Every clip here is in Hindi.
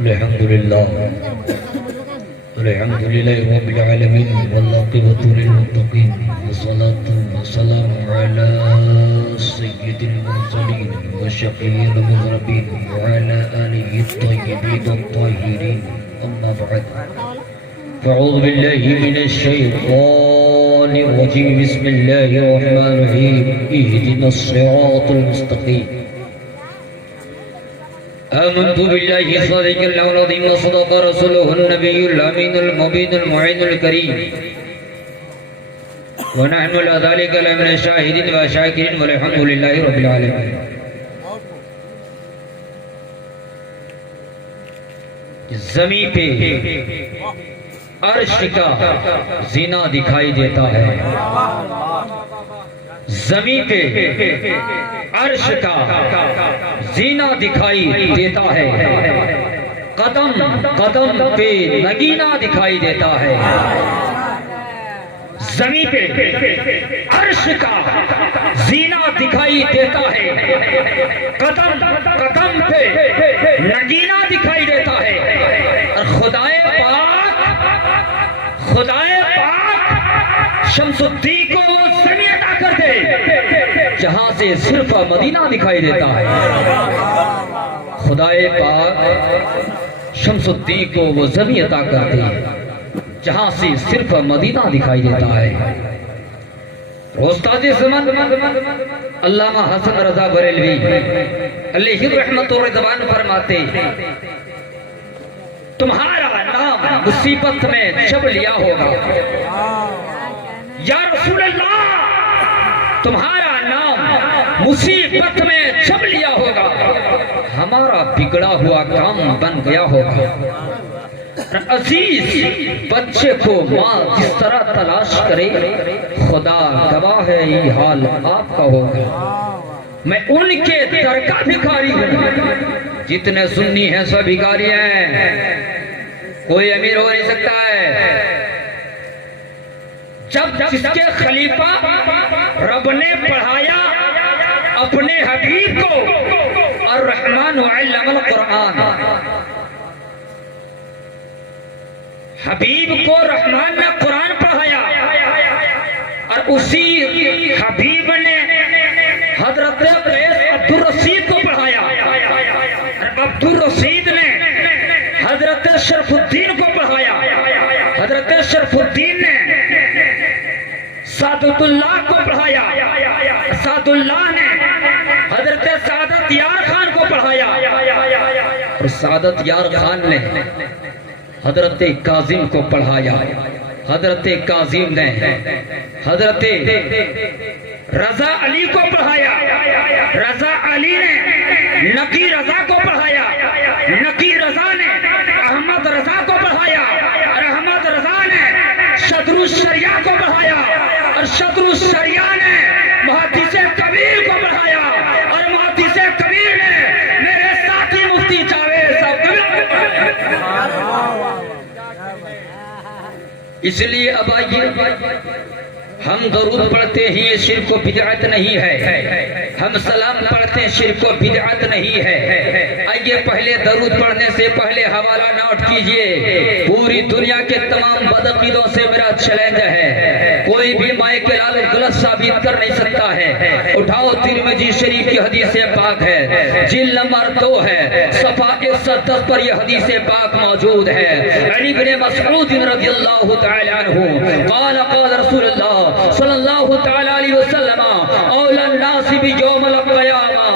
अल्हम्दुलिल्लाह रब्बिल आलमीन वल्लाक़िबतु लिल्मुत्तक़ीन वस्सलातु वस्सलामु अला सय्यिदिल मुरसलीन व शफ़ीइल मुज़रबीन व अला आलिहि अत्तय्यिबीन अत्ताहिरीन अम्मा बअद फ़अऊज़ु बिल्लाहि मिनश शैतानिर रजीम बिस्मिल्लाहिर रहमानिर रहीम इहदिनस सिरातल मुस्तक़ीम आमन्तु बिल्लाहि सदिक़ल अज़ीम व सदक़ रसूलुहुन नबियुल अमीनुल मुबीनुल मुईनुल करीम व नहनु अला ज़ालिका लमिनश शाहिदीन व शाकिरीन वल्हम्दुलिल्लाहि रब्बिल आलमीन। ज़मीन पे अर्श का ज़िना दिखाई देता है। ज़मीन पे अर्श का ज़िना दिखाई देता है। कदम कदम पे नगीना दिखाई देता है। ज़मीन पे अर्श का ज़िना दिखाई देता है। कदम कदम पे नगीना दिखाई देता है। और खुदाए पाक शम्सुद्दीन को वो ज़मीन अता कर दे जहां से सिर्फ मदीना दिखाई देता है। खुदाए पाक शम्सुद्दीन को वो ज़मीन अता कर दे जहां से सिर्फ मदीना दिखाई देता है। उस्ताद ज़मान अल्लामा हसन रज़ा बरेलवी अलैहि रहमतुर रिज़वान फरमाते, तुम्हारा नाम मुसीबत में जब लिया होगा या रसूल अल्लाह, तुम्हारा नाम मुसीबत में जब लिया होगा हमारा बिगड़ा हुआ काम बन गया होगा। अजीज बच्चे को माँ जिस तरह तलाश करे खुदा गवाह है ये हाल आपका होगा। मैं उनके दर का भिखारी हूँ, जितने सुन्नी हैं सब भिखारी हैं, कोई अमीर हो नहीं सकता है। जब जिसके खलीफा रब ने पढ़ाया अपने हबीब को और रहमान अल्लमल कुरान, हबीब को रहमान ने कुरान पढ़ाया और उसी हबीब ने हजरत अब्दुल रशीद को पढ़ाया और अब्दुल रशीद ने हजरत शरफुद्दीन को पढ़ाया। हजरत शरफुद्दीन ने सादतुल्लाह को पढ़ाया। सादुल्लाह ने हजरत सादत यार खान को पढ़ाया और सादत यार खान ने हजरत काजिम को पढ़ाया। हजरत काजिम ने हजरत रजा अली को पढ़ाया। रजा अली ने नकी रजा को पढ़ाया। नकी रजा ने अहमद रजा को पढ़ाया और अहमद रजा ने शदरुशरिया को पढ़ाया और शदरुशरिया ने मुहद्दिस कबीर को पढ़ाया और मुहद्दिस कबीर ने मेरे साथी मुफ्ती जावेद साहब को। इसलिए अब आइए हम दरूद पढ़ते ही ये शिर्क को बिदअत नहीं है, हम सलाम पढ़ते हैं शिर्क को बिदअत नहीं है। आइए पहले दरूद पढ़ने से पहले हवाला नोट कीजिए। पूरी दुनिया के तमाम बदअकीदों से मेरा चैलेंज है, कोई भी माए के लाल गलत साबित कर नहीं सकता है। उठाओ तिरमिज़ी शरीफ की हदीस पाक है, जिल्द नंबर 2 है, सफ़ा 110 पर यह हदीस पाक मौजूद है। अली इब्न मसऊद रज़ियल्लाहु तआला अन्हु क़ाल क़ाल रसूलुल्लाह सल्लल्लाहु तआला अलैहि वसल्लम औलन नास बियौमिल क़ियामा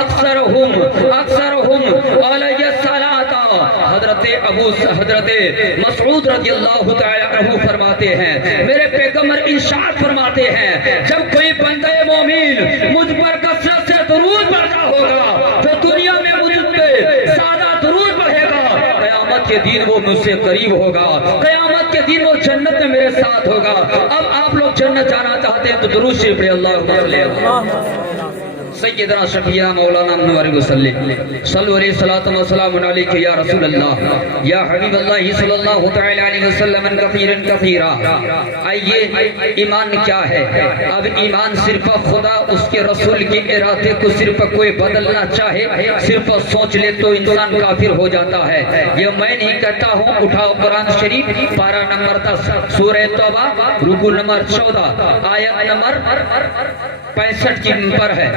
अक्सरहुम अलैहि सलाता। हजरत मसऊद रज़ियल्लाहु तआला अन्हु फरमाते हैं, मेरे पैगंबर इरशाद फरमाते हैं, जब कोई बंदे मोमिन मुझ पर कसरत से दुरूद पढ़ता होगा तो दुनिया में मुझ पे सादा दुरूद पढ़ेगा, क़यामत के दिन वो मुझसे करीब होगा, क़यामत के दिन वो जन्नत में मेरे साथ होगा। अब आप लोग जन्नत जाना चाहते हैं तो दुरूद शरीफ पढ़िए। अल्लाहुम्मा सल्ली सय्यदना शफिया मौलाना मुहम्मद वसल्लम सल्लल्लाहु अलैहि व सल्लम अलैहि या रसूल अल्लाह या हबीब अल्लाह सल्लल्लाहु तआला अलैहि वसल्लम कसीरन कसीरा। आइए ईमान क्या है? अब ईमान सिर्फ खुदा उसके रसूल के इरादे को सिर्फ कोई बदलना चाहे, सिर्फ सोच ले तो इंसान काफिर हो जाता है। ये मैं नहीं कहता हूँ। उठाओ कुरान शरीफ पारा नंबर 10 सूरह तौबा रुकू नंबर 14 आयत नंबर 65 की पर है।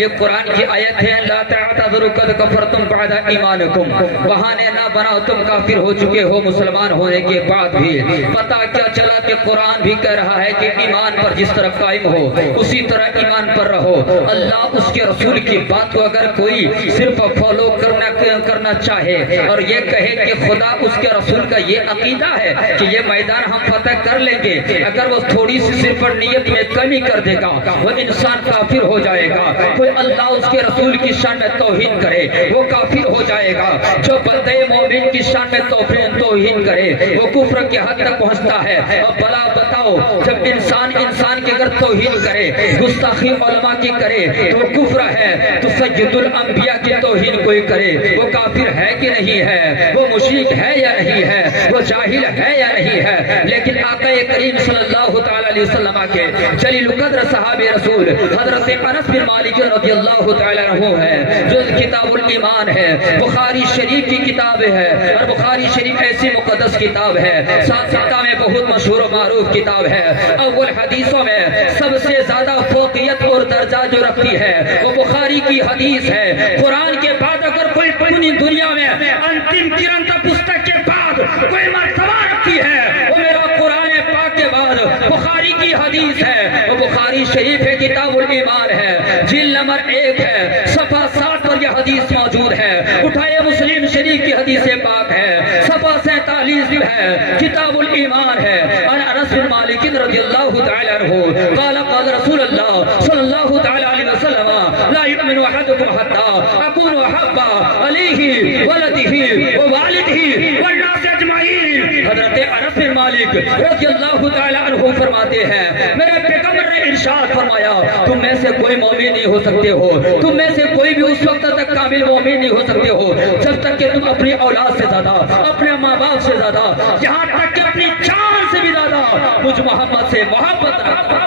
ये कुरान की आयत है। ला तअतज़िरु क़द कफ़रतुम बअद ईमानिकुम, बहाने ना बनाओ तुम काफिर हो चुके हो मुसलमान होने के बाद भी। पता क्या चला कि कुरान भी कह रहा है कि ईमान पर जिस तरह कायम हो उसी तरह ईमान पर रहो। अल्लाह उसके रसूल की बात को अगर कोई सिर्फ फॉलो करना चाहे और ये कहे कि खुदा उसके रसूल का ये अकीदा है कि ये मैदान हम फतह कर लेंगे, अगर वो थोड़ी सी सिर्फ नियत में कमी कर देगा वो इंसान काफिर हो जाएगा। कोई अल्लाह उसके रसूल की शान में तौहीन करे वो काफिर हो जाएगा। जो बंदे मोमिन की शान में तौहीन करे वो कुफ्र के हद तक पहुंचता है। और भला बताओ, जब इंसान की अगर तौहीन करे, गुस्ताखी उलमा की करे तो वो कुफ्र है। तो सय्यदुल अंबिया की तौहीन कोई करे वो काफिर है कि नहीं है? वो मुशरिक है या नहीं है? वो जाहिल है या नहीं है? लेकिन आका करीम सल्लल्लाहु तआला अलैहि वसल्लम के जलील कद्र सहाबे रसूल हजरत अनस बिन मालिक रज़ियल्लाहु तआला अन्हु है, जो किताबुल ईमान है, बुखारी शरीफ की किताब है। और बुखारी शरीफ ऐसी मुकद्दस किताब है, सात में बहुत मशहूर और मारूफ किताब है। अव्वल हदीसों में सबसे ज्यादा फौकियत और दर्जा जो रखती है वो बुखारी की हदीस है। कुरान के बाद अगर कोई पूरी दुनिया में अंतिम किरण पुस्तक के बाद कोई मर्तबा रखती है वो मेरा कुरान पाक के बाद बुखारी की हदीस है। वो बुखारी शरीफ है, किताबुल ईमान है, जिल्द नंबर 1 है, सफा 7 पर यह हदीस मौजूद है। उठाए मुस्लिम शरीफ की हदीस पाक है, सफा 47 है, किताबुल ईमान है। अनस बिन मालिक रज़ियल्लाहु तआला अन्हु क़ाल क़ाल रसूलुल्लाह सल्लल्लाहु तआला अलैहि वसल्लम ला युमिनु अहदुकुम हत्ता अकूनु अहब्बा अलैहि वलदिही व वालिदिही वन्नास अजमाइन। हज़रत अनस बिन मालिक रज़ियल्लाहु तआला अन्हु फरमाते हैं, मेरे पैगंबर ने इरशाद फरमाया, तुम में से कोई मोमिन नहीं हो सकते हो, तुम में से कोई भी उस वक्त तक कामिल मोमिन नहीं हो सकते हो जब तक कि तुम अपनी औलाद से ज्यादा, अपने माँ बाप से ज्यादा, यहाँ तक कि अपनी जान से भी ज्यादा मुझ मोहम्मद से मोहब्बत रखो।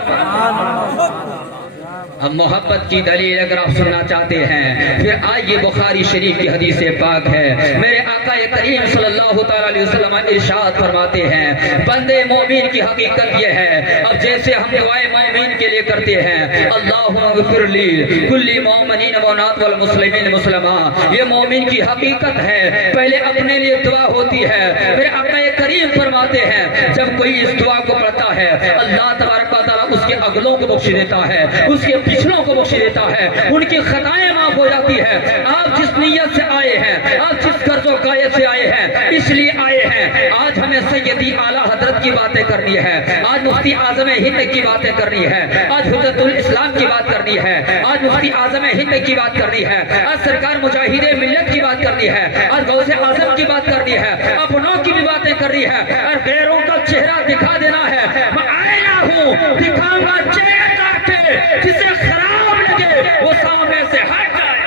अब मोहब्बत की दलील अगर आप सुनना चाहते हैं फिर आइए बुखारी शरीफ की हदीस पाक है। मेरे आका करीम सल्लल्लाहु तआला अलैहि वसल्लम इरशाद फरमाते हैं, बंदे मोमिन की हकीकत यह है। अब जैसे हम दुआए मोमिन के लिए करते हैं, अल्लाहुम्मा ग़फ़िरली कुल्ली मोमिनीन व नात वल मुस्लिमीन मुस्लिमा, ये मोमिन की हकीकत है। पहले अपने लिए दुआ होती है। मेरे आका करीम फरमाते हैं, जब कोई इस दुआ को पढ़ता है अल्लाह तबारक व तआला उसके अगलों को बख्श देता है, उसके पिछलों को बख्श देता है, उनकी खताएं माफ हो जाती है। आप जिस नियत से आए हैं, आप जिस कर्जो कायद से आए हैं, इसलिए आए हैं। आज हमें सैयदी आला हजरत की बातें करनी है, आज मुफ्ती आजम हिंद की बातें करनी है, आज हुज्जतुल इस्लाम की बात करनी है, आज मुफ्ती आजम हिंद की बात करनी है, आज सरकार मुजाहिदे मिल्लत की बात करनी है, आज गौसे आजम की बात करनी है, अपनों की भी बातें करनी है और गैरों का चेहरा दिखा देना है। मैं आया हूँ, दिखाऊंगा चेहरा ताकि जिसे खराब लगे वो सामने से हट जाए।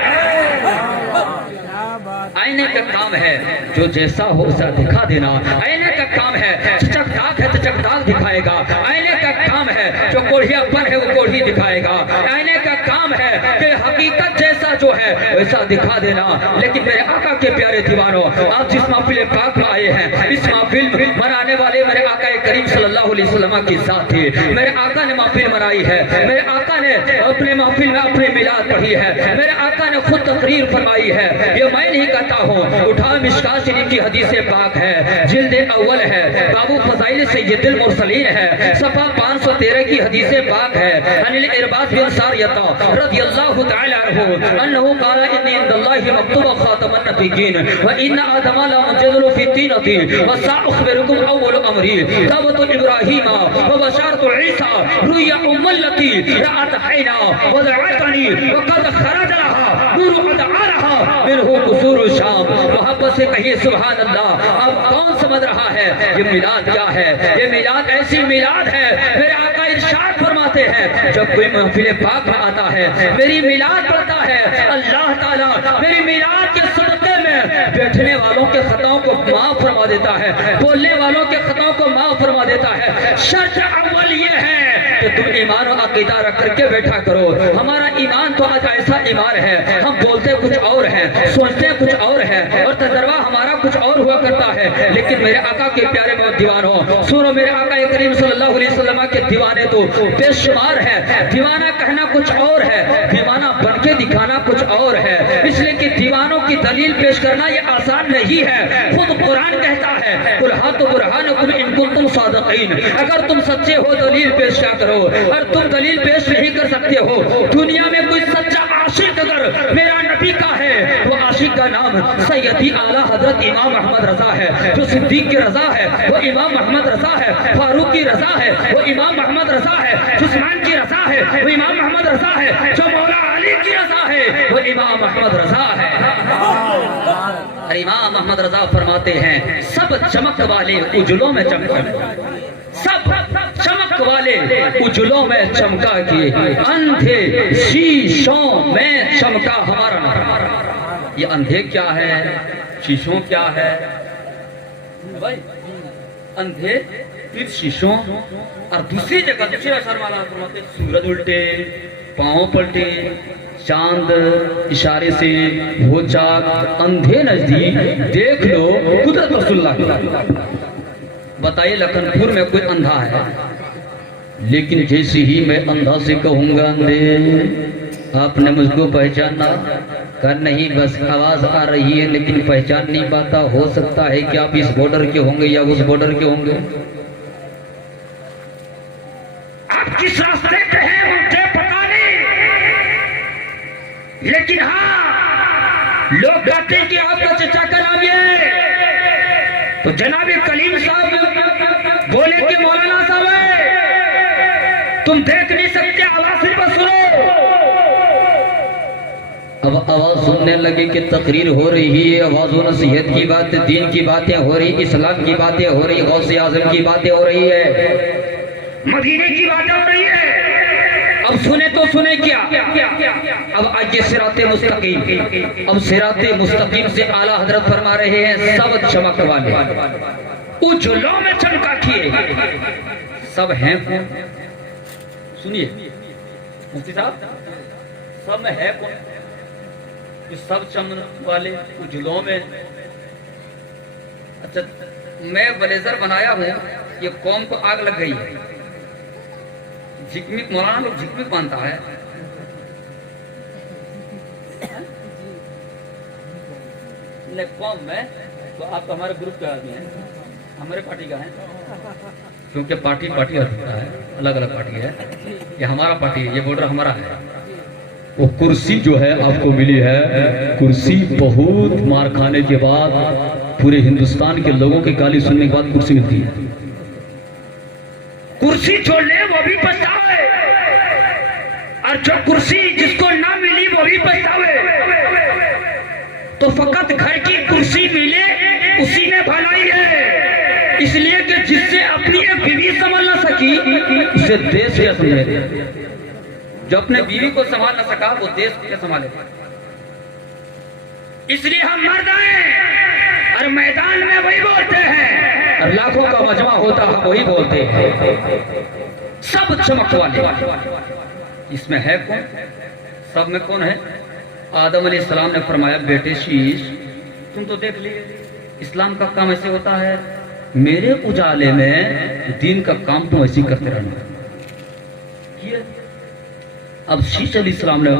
आईने का काम है जो जैसा हो उसे दिखा देना। आईने का काम है चकदाग है तो चकदाग दिखाएगा। आईने का काम है जो कोढ़ियापन है वो कोढ़ी दिखाएगा। आईने का काम है कि हकीकत जैसा जो है वैसा दिखा देना। लेकिन मेरे आका के प्यारे दीवानों, आप जिस महफिल पाक में आए हैं, इस महफिल मनाने वाले मेरे आका करीम सल्लल्लाहु अलैहि वसल्लम की साथ थे। मेरे आका ने महफिल मनाई है, मेरे आका ने अपने महफिल में अपनी मिलाद पढ़ी है, मेरे आका ने खुद तकरीर फरमाई है। ये मैं नहीं कहता हूँ, उठा मिशकात शरीफ की हदीस पाक है, जिल्द अव्वल है, बाबू फज़ाइल सय्यदुल मुरसलीन है, सफ़ा 513 की हदीस पाक है। अनिल इरबाद बिन सारियता रज़ियल्लाहु तआला अन्हु अन्नहु क़ाल इन्नी इंदल्लाहि मक्तूब ख़ातमुन नबिय्यीन व इन्न आदम ला मुजदलु फी तीनती व सअख़बिरुकुम अव्वल अमरी दावतु इब्राहीम व बशारतु ईसा रुया उम्मलती रअत हैना व दअतनी व क़द खरज लहा नूर अदआरहा मिनहु कुसूर शाम। मोहब्बत से कहिए सुभान अल्लाह। अब कौन समझ रहा है ये मिलाद क्या है? ये मिलाद ऐसी मिलाद है, मेरे आका इरशाद फरमाते हैं है, जब कोई महफिल पाक में आता है, मेरी मिलाद पढ़ता है, अल्लाह ताला मेरी मिलाद के सदक़े में बैठने वालों के खताओं को माफ फरमा देता है, बोलने वालों के खताओं को माफ फरमा देता है। शर्त अव्वल ये है कि तुम ईमान और अकीदा रख करके बैठा करो। हमारा ईमान तो आज ऐसा ईमान है, हम बोलते कुछ और हैं, सोचते कुछ और है, और तजर्बा हमारा कुछ और हुआ करता है। लेकिन मेरे आका के प्यारे बहुत दीवानों, सुनो, मेरे आका करीम सल्लल्लाहु अलैहि वसल्लम के दीवाने तो बेशुमार है। दीवाना कहना कुछ और है, दीवाना बन के दिखाना कुछ और है। इसलिए कि दीवानों की दलील पेश करना ये आसान नहीं है। खुद कुरान कहता है, कुल हातु बुरहानुकुम इन कुंतुम सादिकीन, अगर तुम सच्चे हो दलील पेश क्या करो। और तुम दलील पेश नहीं कर सकते हो। दुनिया में कोई सच्चा आशिक अगर मेरा नबी का है, वो आशिक का नाम सैयदी आला हजरत इमाम अहमद रजा है। जो सिद्दीक की रजा है वो इमाम अहमद रजा है, फारूक की रजा है वो इमाम अहमद रजा है, उस्मान की रजा है वो इमाम अहमद रजा है, जो मौला अली की रजा है वो इमाम अहमद रजा है। और इमाम अहमद रजा फरमाते हैं, सब चमक वाले उजलों में चमका, सब चमक वाले उजलों में चमका के अंधे शीशों में चमका हमारा नाम। ये अंधे क्या है, शीशों क्या है भाई? अंधे फिर शीशों। और दूसरी जगह दूसरी अशर वाला फरमाते, सूरज उल्टे, पांव पलटे, चांद इशारे से हो चाक, अंधे नजदीक देख लो कुदरत रसूलुल्लाह की। बताइए लखनपुर में कोई अंधा है, लेकिन जैसे ही मैं अंधा से कहूंगा अंधे आपने मुझको पहचाना, कर नहीं बस आवाज आ रही है लेकिन पहचान नहीं पाता। हो सकता है कि आप इस बॉर्डर के होंगे या उस बॉर्डर के होंगे। आप किस रास्ते पे हैं मुझे पता नहीं, लेकिन हाँ लोग कहते हैं कि आपका चचा का नाम ये, तो जनाब कलीम साहब बोले कि मौलाना साहब तुम देख नहीं सकते, आवाज सिर्फ सुनो। अब आवाज सुनने लगे कि तकरीर हो रही है, आवाज़ नसीहत की बातें, दीन की बातें हो रही, इस्लाम की बातें हो रही, गौसे आजम की बातें हो रही है, मदीने की बातें हो रही है। अब सुने तो सुने क्या? अब आगे सिराते मुस्तकीम, अब सिराते मुस्तकीम से आला हजरत फरमा रहे हैं, सब चमक वाले उजलों में चमका किए सब हैं कौन? सुनिए मुफ्ती साहब, सब में है कौन? ये सब चमक वाले उजलों में। अच्छा, मैं ब्लेजर बनाया हूं, ये कौम को आग लग गई है। झिकमिक मौलाना लोग झिकमिक बांधता है, कौम में तो आप तो हमारे ग्रुप के आदमी हैं, हमारे पार्टी का है, क्योंकि पार्टी पार्टी होता है, अलग अलग पार्टी है। ये हमारा पार्टी है, ये बॉर्डर हमारा है। वो कुर्सी जो है आपको मिली है, कुर्सी बहुत मार खाने के बाद, पूरे हिंदुस्तान के लोगों की गाली सुनने के बाद कुर्सी मिलती है। कुर्सी जो ले वो भी पछतावे, और जो कुर्सी जिसको ना मिली वो भी पछतावे। तो फकत घर की कुर्सी मिले उसी में भलाई है, इसलिए कि जिससे अपनी एक बीवी संभाल ना सकी उसे देश क्या समझे। जो अपने बीवी को संभाल ना सका वो देश क्या संभाले। इसलिए हम मर्द हैं और मैदान में वही बोलते हैं, और लाखों का मजमा होता है वही बोलते हैं। सब चमक वाले, इसमें है कौन? सब में कौन है? आदम अलैहिस्सलाम ने फरमाया, बेटे शीश तुम तो देख लिए इस्लाम का काम ऐसे होता है, मेरे उजाले में दीन का काम तुम ऐसे करते रहना। अब शीश अलैहिस्सलाम ने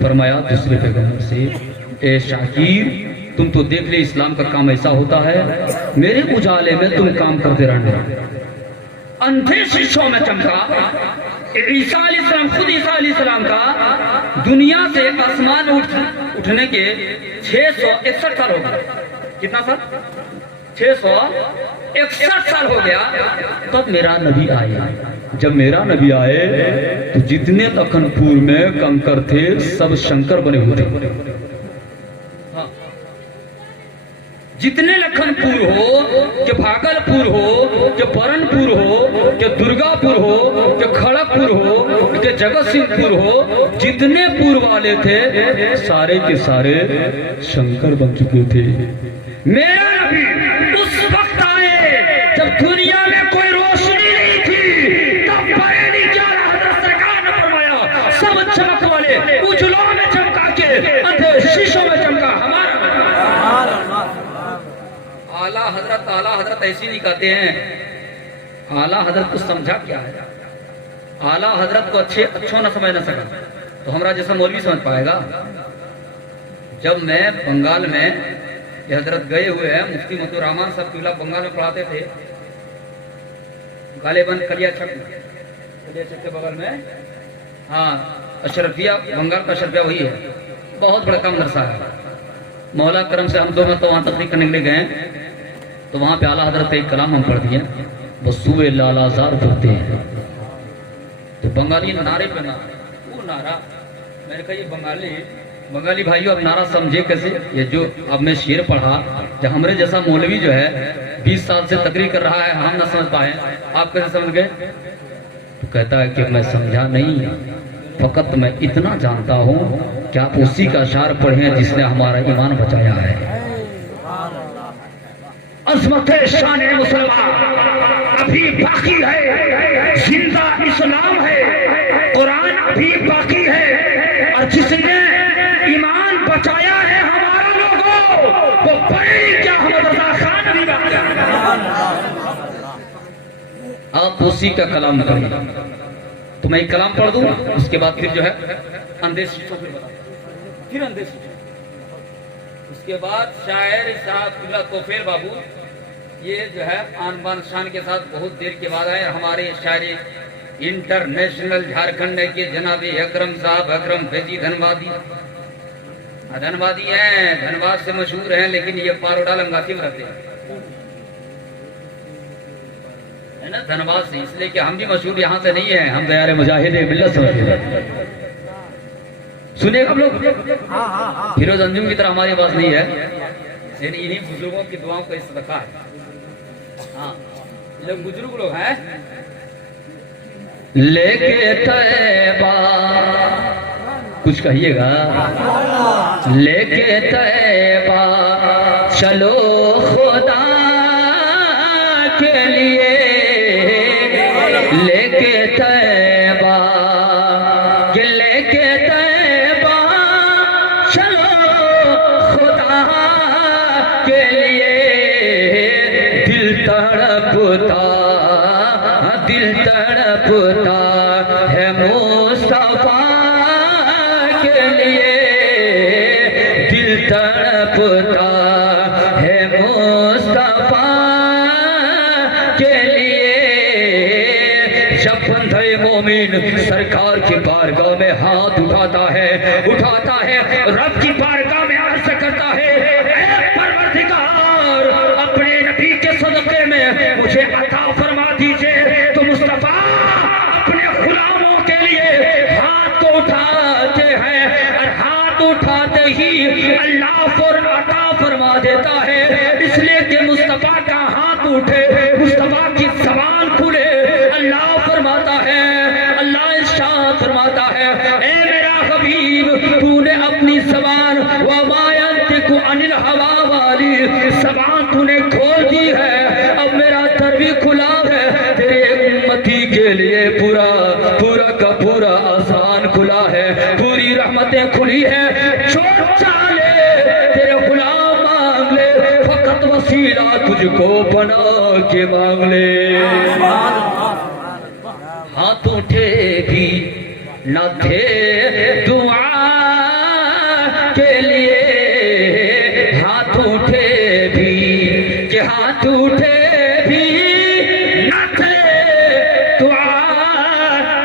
फरमाया दूसरे पैगंबर से, ए शाकिर तुम तो देख ले इस्लाम का काम ऐसा होता है, मेरे उजाले में तुम काम करते रहना। अंधे शीशों में चमका। ईसा अलैहिस्सलाम, खुद ईसा अलैहिस्सलाम का दुनिया से आसमान उठने के 661 साल हो गए। कितना साल? 661 साल हो गया। तब मेरा नबी आया। जब मेरा नबी आए तो जितने लखनपुर में कंकर थे सब शंकर बने हुए थे। जितने लखनपुर हो, कि भागलपुर हो, कि बरनपुर हो, कि दुर्गापुर हो, कि खड़गपुर हो, कि जगत सिंहपुर हो, जितने पुर वाले थे सारे के सारे शंकर बन चुके थे। मेरा नबी उस वक्त आए जब दुनिया में कोई रोशनी नहीं थी, तब बरेली जाना हजरत सरकार ने फरमाया सब चमक वाले उजलों में चमका के अंधे शीशों में चमका हमारा आला हजरत ऐसी नहीं कहते हैं। आला हजरत को समझा क्या है? आला हजरत को अच्छों न समझ न सका तो हमारा जैसा मौलवी समझ पाएगा। जब मैं बंगाल में ये हजरत गए हुए हैं, मुफ्ती मथुर रहमान साहब किबला बंगाल में पढ़ाते थे, गालिबन कलियाचक के बगल में, हाँ अशरफिया, बंगाल का अशरफिया वही है, बहुत बड़ा कम नरसा है। मौला करम से हम 2 मरतबा वहाँ तकरीर करने के लिए गए, तो वहाँ पे आला हजरत एक कलाम हम पढ़ दिए, बसूए लालाजार पढ़ते हैं। तो बंगाली नारे पे वो नारा, मैंने कहा ये बंगाली भाइयों अब नारा समझे कैसे? ये जो अब मैं शेर पढ़ा, जब हमारे जैसा मौलवी जो है 20 साल से तकरीर कर रहा है, हम ना समझ पाए, आप कैसे समझ गए? तो कहता है कि मैं समझा नहीं, फकत मैं इतना जानता हूँ कि आप उसी का अशार पढ़े जिसने हमारा ईमान बचाया है। अज़मत शान मुसलमान अभी बाकी है, जिंदा इस्लाम है, कुरान अभी बाकी है, और जिसने ईमान बचाया है हमारा लोगों, वो बड़े क्या अहमद रजा खान भी बाकी है। आप उसी का कलाम करिए। तो मैं एक कलाम पढ़ दूं, उसके बाद फिर जो है अंदेश फिर अंदेश, उसके बाद शायर साहब तोफेर बाबू ये जो है आन बान शान के साथ बहुत देर के बाद आए। हमारे शायर इंटरनेशनल झारखंड के जनाबे अकरम साहब, अकरम फैजी धनबादी हैं, धनबाद से मशहूर हैं, लेकिन ये पारोडा लंगाती में रहते है ना, धनबाद से, इसलिए कि हम भी मशहूर यहाँ से नहीं है, हम दयारे मुजाहिद मिल्लत समझते। सुने आप लोग, फिरोज अंजुम की तरह हमारी आवाज नहीं है, इन्हीं बुजुर्गों की दुआओं का सदका है। हाँ, लोग बुजुर्ग लोग हैं। लेके तैबा कुछ कहिएगा, लेके तैबा चलो खुदा के लिए, लेके तैबा लेके तैबा चलो खुदा के लिए, दिल तड़पता है मुस्तफा के लिए, दिल तड़पता है मुस्तफा के लिए। जब बंदे मोमिन सरकार की बारगाह में हाथ उठाता है रब की बारगाह में अर्ज़ करता है, ऐ परवरदिगार अपने नबी के सदक़े में मुझे अता फरमा दीजिए, तो मुस्तफा अपने गुलामों के लिए हाथ तो उठाते हैं, और हाथ उठाते ही अल्लाह फौरन अता फरमा देता है। इसलिए कि मुस्तफा का हाथ उठे, मुस्तफा की ज़बान खुले, अल्लाह फरमाता है, अल्लाह इरशाद फरमाता है, ए मेरा हबीब तूने अपनी ज़बान व मा यंतिकु अनिल हवा वाली ज़बान तूने खोल दी है, अब मेरा दर भी खुला है, तेरे उम्मती के लिए पूरा का पूरा आसान खुला है, पूरी रहमतें खुली है, जो चाहे तेरे गुलाम मांग ले, फकत वसीला तुझको बना के मांग ले। हाथ उठे भी न थे दुआ के लिए, हाथ उठे भी कि हाथ उठे भी न थे दुआ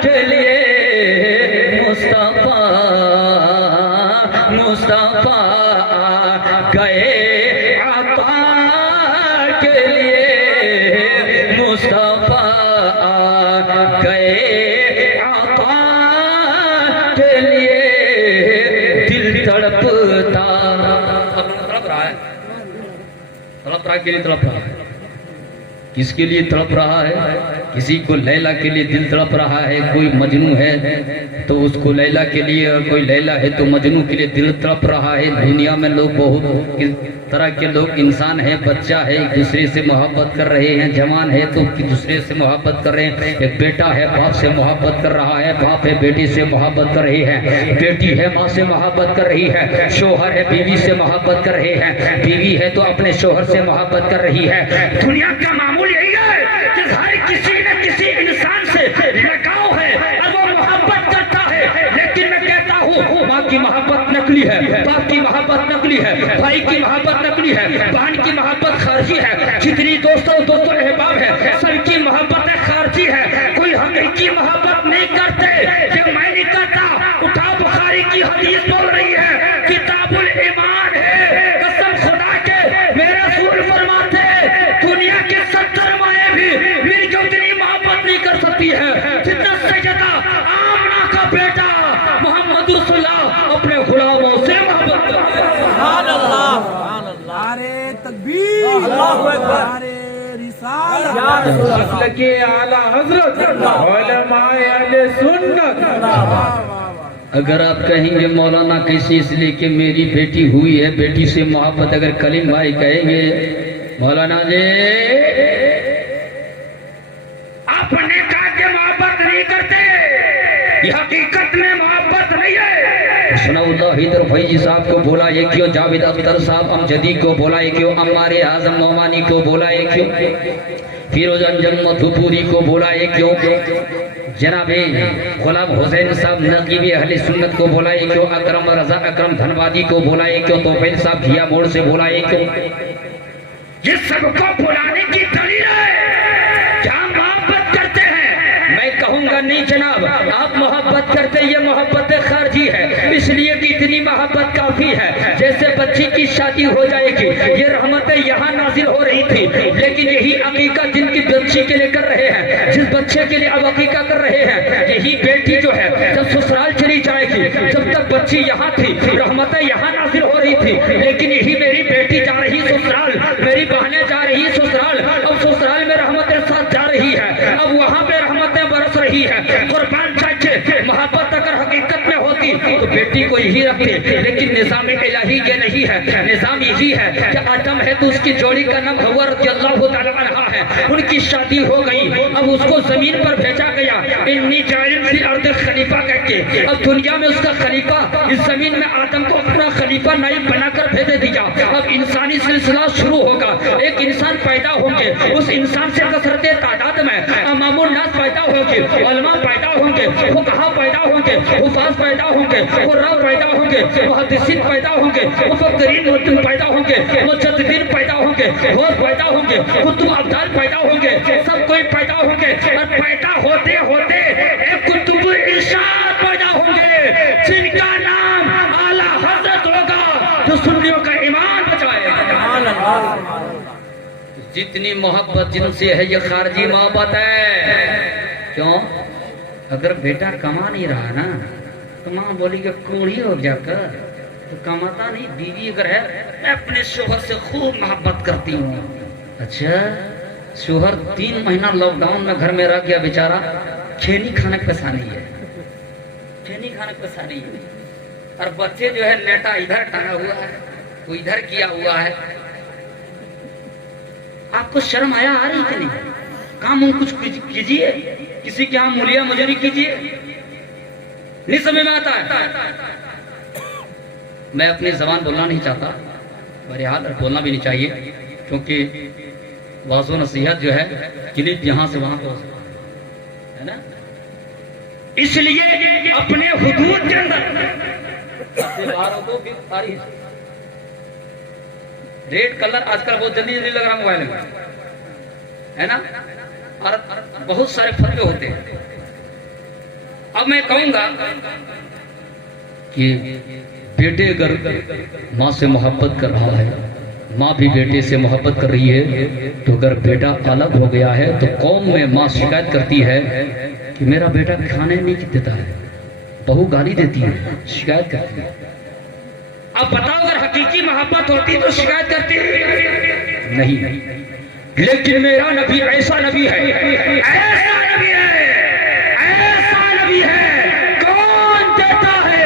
के लिए, मुस्तफा गए आता के लिए, मुस्तफा गए आता के लिए, दिल तड़पता। तड़प रहा है, अफरा के लिए तड़प रहा है। किसके लिए तड़प रहा है? किसी को लैला के लिए दिल तड़प रहा है। कोई मजनू है तो उसको लैला के लिए, और कोई लैला है तो मजनू के लिए दिल तड़प रहा है। दुनिया में लोग बहुत तरह के लोग इंसान है, बच्चा है, एक दूसरे से मोहब्बत कर रहे हैं। जवान है तो एक दूसरे से मोहब्बत कर रहे हैं। एक बेटा है बाप से मोहब्बत कर रहा है, बाप है बेटी से मोहब्बत कर रही है, बेटी है माँ से मोहब्बत कर रही है, शोहर है बीवी से मोहब्बत कर रहे हैं, बीवी है तो अपने शोहर से मोहब्बत कर रही है। दुनिया का मामूल यही है कि हर किसी न किसी इंसान से लगाव है और वो मोहब्बत करता है। लेकिन मैं कहता हूँ माँ की मोहब्बत नकली है, बाप की मोहब्बत नकली है, भाई की मोहब्बत नकली है, बहन की मोहब्बत खारजी है। जितनी दोस्तों अहबाब है सबकी मोहब्बत खारजी है। कोई हकीकी मोहब्बत नहीं करते। ये मैं नहीं करता, उठा बुखारी की हदीस बोल रही है, किताबुल ईमान है। कसम खुदा के मेरे रसूल फरमाते दुनिया के 70 माएँ भी मेरी उतनी मोहब्बत नहीं कर सकती है जितना सैयदा आमना का बेटा मोहम्मद रसूलुल्लाह अपने गुलामों से मोहब्बत करता है। सुभान अल्लाह, नारे तकबीर, अल्लाहु अकबर, नारे रिसालत, असल के आला हजरत उलमाए अहले सुन्नत। अगर आप कहेंगे मौलाना कैसे, इसलिए कि मेरी बेटी हुई है, बेटी से मोहब्बत, अगर कलीम भाई कहेंगे मौलाना जी अपने कहा के मोहब्बत नहीं करते, ये हकीकत में मोहब्बत नहीं है। सनाउल्लाह हैदर फैजी साहब को बोला ये क्यों, जावेद अख्तर साहब अमजदी को बोला ये क्यों, अम्मारे आजम नौमानी को बोला ये क्यों, फिरोज अंजन मधुपुरी को बोला ये क्यों, जनाबे गुलाम हुसैन साहब नकीबी अहले सुन्नत को बोला ये क्यों, अकरम रजा अकरम धनबादी को बोला ये क्यों, तोफैल साहब घिया मोड़ से बोला ये क्यों। ये सबको बुलाने की दलील है क्या मोहब्बत करते हैं? मैं कहूंगा नहीं जनाब, आप मोहब्बत करते, ये मोहब्बत खारजी है, इसलिए कि इतनी मोहब्बत काफी है। जैसे बच्ची की शादी हो जाएगी, ये रहमतें यहाँ नाजिल हो रही थी, लेकिन यही अकीका जिनकी बच्ची के लिए कर रहे हैं, जिस बच्चे के लिए अब अकीका कर रहे हैं, यही बेटी जो है जब ससुराल चली जाएगी, जब तक बच्ची यहाँ थी रहमतें यहाँ नाजिल हो रही थी, लेकिन यही मेरी बेटी जा रही ससुराल, मेरी बहनें जा रही ससुराल, अब ससुराल में रहमतें साथ जा रही है, अब वहाँ पे रहमतें बरस रही है। कुर्बान चाचे मोहब्बत अगर हकीकत में होती तो बेटी को यही रखते, लेकिन निजाम इलाही ये नहीं है। निजाम यही है कि आदम है तो उसकी जोड़ी का नाम हव्वा रज़ियल्लाहु ताला अन्हा है, उनकी शादी हो गई, अब उसको जमीन पर भेजा गया, इन्नी जाइल फिल अर्द खलीफा कहके, अब दुनिया में उसका खलीफा, इस जमीन में आदम को अपना खलीफा नाइब बनाकर भेज दिया। अब इंसानी सिलसिला शुरू होगा, एक इंसान पैदा होंगे, उस इंसान से कसरत तादाद में अमामुन नास पैदा होंगे, उलमा पैदा होंगे, फुकहा पैदा होंगे, हुफाज पैदा होंगे, कुर्रा पैदा होंगे, मुहद्दिसीन पैदा होंगे, मुफक्किरीन पैदा होंगे, मुजद्दिदीन पैदा होंगे, गौस पैदा होंगे, कुतुब अब्दाल पैदा होंगे, सब कोई पैदा होंगे, और पैदा होते होते एक कुतुब इरशाद पैदा होंगे जिनका नाम आला हजरत होगा, जो सुन्नियों का ईमान बचाएगा। जितनी मोहब्बत जिनसे है ये खारजी मोहब्बत है। क्यों? अगर बेटा कमा नहीं रहा ना तो माँ बोली कि कूड़ी हो जाकर, तो कमाता नहीं, बीवी अगर है, मैं अपने शोहर से खूब मोहब्बत करती हूँ। अच्छा, शोहर 3 महीना लॉकडाउन में घर में रह गया बेचारा, खैनी खाने की परेशानी है, खैनी खाने की परेशानी है, और बच्चे जो है लेटा इधर टंगा हुआ है, वो इधर किया हुआ है। आपको शर्म आया आ रही कि नहीं? काम कुछ कीजिए, किसी के यहाँ मूलिया मुजरी कीजिए, नहीं समझ में आता है। मैं अपनी जबान बोलना नहीं चाहता, बहरहाल बोलना भी नहीं चाहिए, क्योंकि वाज़ो नसीहत जो है क्लिप यहाँ से वहां पहुंच है ना, इसलिए अपने हुदूद के अंदर रेड कलर आजकल बहुत जल्दी जल्दी लग रहा मोबाइल में, है ना, और बहुत सारे फतवे होते हैं। अब मैं कहूंगा कि बेटे अगर माँ से मोहब्बत कर रहा है, माँ भी बेटे से मोहब्बत कर रही है, तो अगर बेटा अलग हो गया है तो कौम में माँ शिकायत करती है कि मेरा बेटा खाने नहीं देता है, बहू गाली देती है, शिकायत करती है। अब बताओ अगर हकीकी मोहब्बत होती तो शिकायत करती, नहीं, लेकिन मेरा नबी ऐसा नबी है, ऐसा नबी है, ऐसा नबी है। कौन देता है?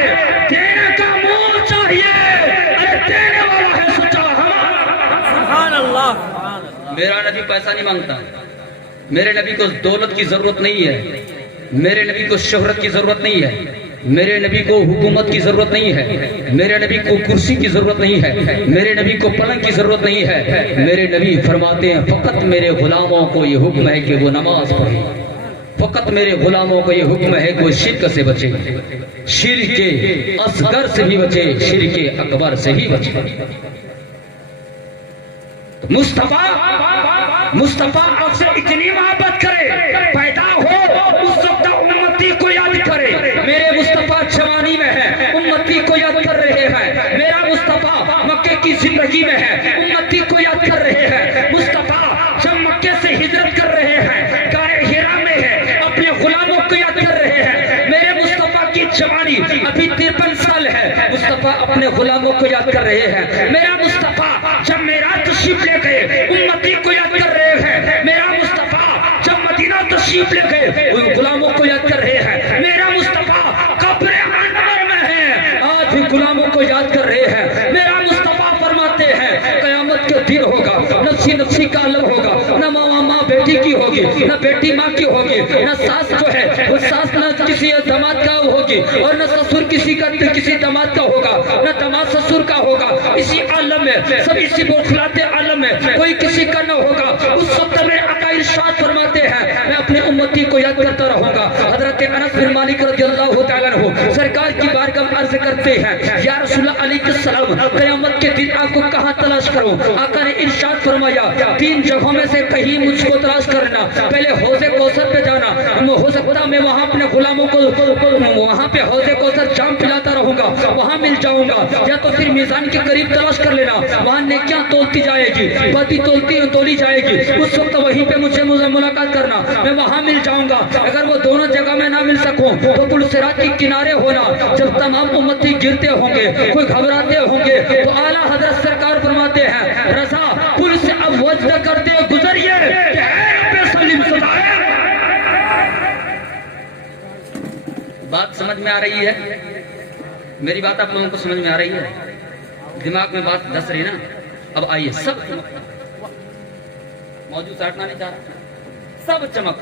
देने का मुंह चाहिए, अरे देने वाला है सच्चा हमारा। सुभान अल्लाह। मेरा नबी पैसा नहीं मांगता, मेरे नबी को दौलत की जरूरत नहीं है, मेरे नबी को शोहरत की जरूरत नहीं है, मेरे नबी को हुकूमत की जरूरत नहीं है, मेरे नबी को कुर्सी की जरूरत नहीं है, मेरे नबी को पलंग की जरूरत नहीं है। मेरे नबी फरमाते हैं फकत मेरे गुलामों को ये हुक्म है कि वो नमाज पढ़े, फकत मेरे गुलामों को ये हुक्म है कि वो शिर्क से बचे, शिर्क के असगर से भी बचे, शिर्क के अकबर से ही बचे। मुस्तफा आपसे इतनी मोहब्बत करे, पैदा हो उस वक्त उम्मती को याद करे। मेरे मुस्तफा जवानी में है, उम्मती को याद कर रहे हैं। मेरा मुस्तफा मक्के की जिंदगी में है, उम्मती को याद कर रहे हैं। मुस्तफा जब मक्के से हिजरत कर रहे हैं, गारे हिरा में है, अपने गुलामों को याद कर रहे हैं। मेरे मुस्तफा की जवानी अभी 53 साल है, मुस्तफा अपने गुलामों को याद कर रहे हैं। मेरा मुस्तफा जब मेरा तशरीफ ले गए, उम्मती को याद कर रहे हैं। मेरा मुस्तफा जब मदीना तशरीफ ले गए, उन गुलामों को याद कर रहे हैं। मेरा मुस्तफा कब्र अनवर में है, आज भी गुलामों को याद कर रहे हैं। मेरा मुस्तफा फरमाते हैं कयामत के दिन होगा, नफ्सी नफ्सी का अलग होगा, न माँ बेटी की होगी, न बेटी माँ की होगी, न सास जो है वो सास न किसी दामाद का होगी, और न ससुर किसी दामाद का होगा, न दामाद ससुर का होगा। इसी आलम में सब इसी बौखलाते आलम में कोई किसी का न होगा। उस वक्त मेरे आका इरशाद फरमाते हैं मैं अपने उम्मती को याद करता रहूंगा। हजरत अनस बिन मालिक रज़ियल्लाहु तआला अन्हु सरकार की बारगाह में अर्ज करते हैं या रसूलुल्लाह अलैहिस्सलाम कयामत के दिन आपको कहां तलाश करूं? आका ने इरशाद फरमाया 3 जगहों में से कहीं मुझको तलाश करना। पहले हौज़े कौसर पे जाना, हो सकता मैं वहां अपने गुलामों को वहां पे हौज़े कौसर जाम पिलाता रहूंगा, वहां मिल जाऊंगा। या तो फिर मीज़ान के करीब तलाश कर लेना, वहां नेकियां तोलती जाएगी, बदी तोली जाएगी, उस वक्त वहीं पे मुझे मुलाकात करना, मैं वहां मिल जाऊंगा। अगर वो दोनों जगह में ना मिल सकूं तो पुल सिरात के किनारे होना, जब तमाम उम्मती गिरते होंगे, कोई घबराते होंगे, तो आला हजरत सरकार फरमाते हैं रजा पुल से अब वज्द करते गुजरिए। बात समझ में आ रही है? मेरी बात आप लोगों को समझ में आ रही है? दिमाग में बात धस रही ना? अब आइए सब मौजूद साटना नहीं चाह रहा, सब चमक।